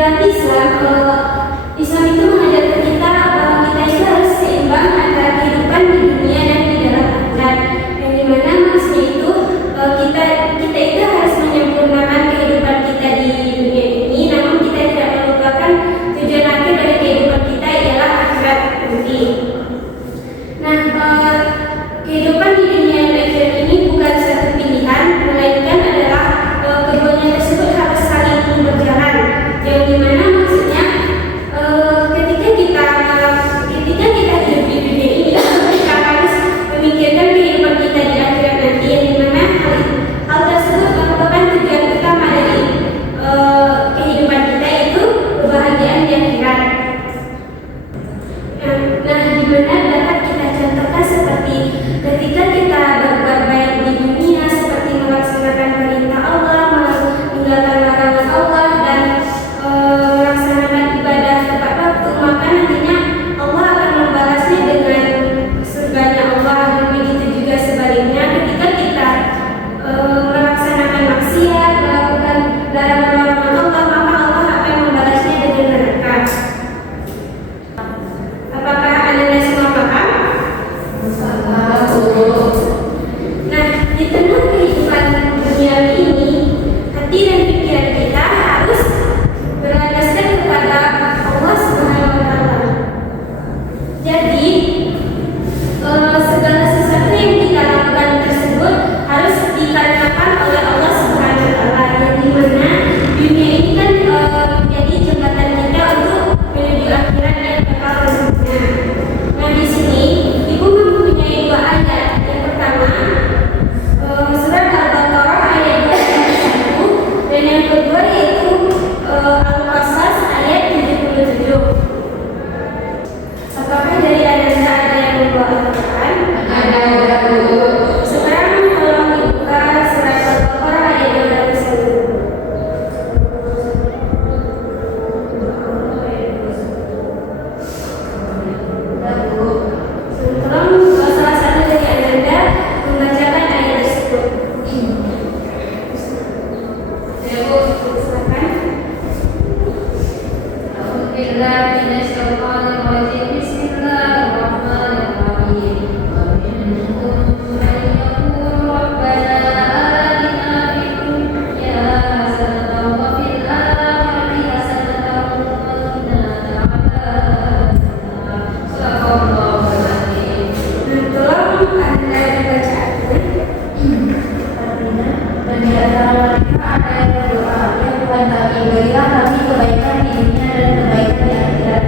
dalam Islam, Islam itu mengajarkan kita kita itu harus seimbang antara kehidupan di dunia dan di dalam akhirat. Yang dimana maksudnya itu kita itu harus menyempurnakan kehidupan kita di dunia ini, namun kita tidak melupakan tujuan akhir dari kehidupan kita ialah akhirat nanti. Nah, kehidupan di dunia dan akhirat ini bukan satu pilihan, melainkan adalah keduanya tersebut harus saling berjalan. Yang dimana maksudnya ketika kita hidup di dunia ini, kita harus memikirkan kehidupan kita di akhirat nanti. Yang dimana hal tersebut merupakan tujuan utama dari kehidupan kita, yaitu kebahagiaan di akhirat. Nah, dimana dapat kita contohkan seperti ketika kita berbuat baik di dunia, seperti melaksanakan perintah Allah, meninggalkan larangan Allah, dan melaksanakan ibadah tepat waktu, maka nantinya Allah akan membalasnya dengan surganya Allah. Dan begitu juga sebaliknya, ketika kita melaksanakan maksiat, melakukan larangan-larangan Allah, maka Allah akan membalasnya dengan neraka. Apakah Anda semua paham? Nah, di tengah kehidupan duniawi ini, hati dan pikiran kita harus berlandaskan kepada Allah Subhanahu wa Ta'ala. Jadi, segala sesuatu yang kita lakukan tersebut harus dikarenakan oleh Allah Subhanahu wa Ta'ala. Yang dimana dunia ini kan menjadi jembatan kita untuk menuju akhirat yang kekal tentunya. Nah, di sini Ibu mempunyai dua ayat. Yang pertama surat Al-Baqarah ayat 21, dan yang kedua yaitu Al-Qasas ayat 77. Apakah dari Anda ada yang membawa Al-Quran? Ada. Sekarang tolong dibuka surat Al-Baqarah ayat 21. Tolong salah satu dari Anda membacakan ayat tersebut. Ya, Bu, silakan. Bismillahirrahmanirrahim. Wa minhum man yaqulu rabbana atina fid dunya hasanatan wa fil akhirati hasanatan wa qina adzabannar. Shadaqallahul adzim. Tolong Anda dibacakan. Artinya, dan di antara mereka ada yang berdoa, ya Tuhan kami, berilah kami kebaikan di dunia dan kebaikan di akhirat.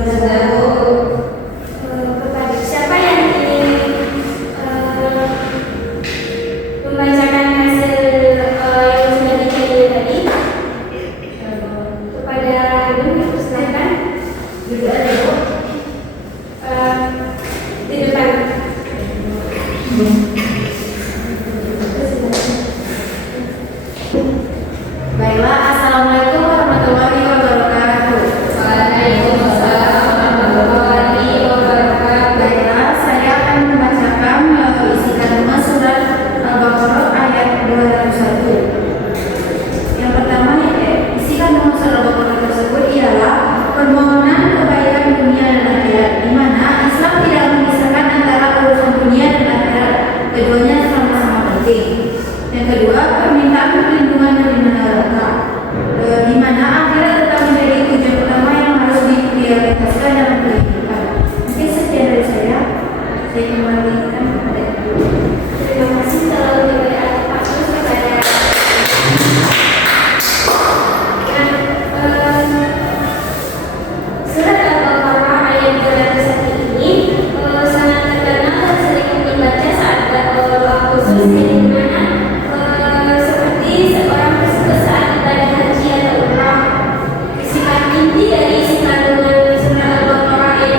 Kepada siapa yang ingin membacakan hasil yang sudah dicari tadi? Kepada Hanum, silakan. Di depan. Baiklah, Assalamualaikum warahmatullahi wabarakatuh. Waalaikumsalam warahmatullahi wabarakatuh. Baiklah, saya akan membacakan isi kandungan surat Al-Baqarah ayat 201. Yang pertama, isi kandungan surat Al-Baqarah tersebut ialah permohonan kebaikan dunia dan akhirat, di mana Islam tidak memisahkan antara urusan dunia dan akhirat, keduanya sama-sama penting. Yang kedua, permintaan perlindungan dari neraka, di mana akhirat tetap menjadi tujuan utama yang harus diprioritaskan dalam kehidupan. Mungkin sekian dari saya kembalikan kepada Ibu. Terima kasih selalu kepada Pak Sus kepada surat Al-Baqarah ayat 201 ini sangat terkenal dan sering dibaca saat waktu khusus di mana seperti seorang tersebut saat ibadah haji atau umrah. Sifat inti dari isi kandungan surat Al-Baqarah ayat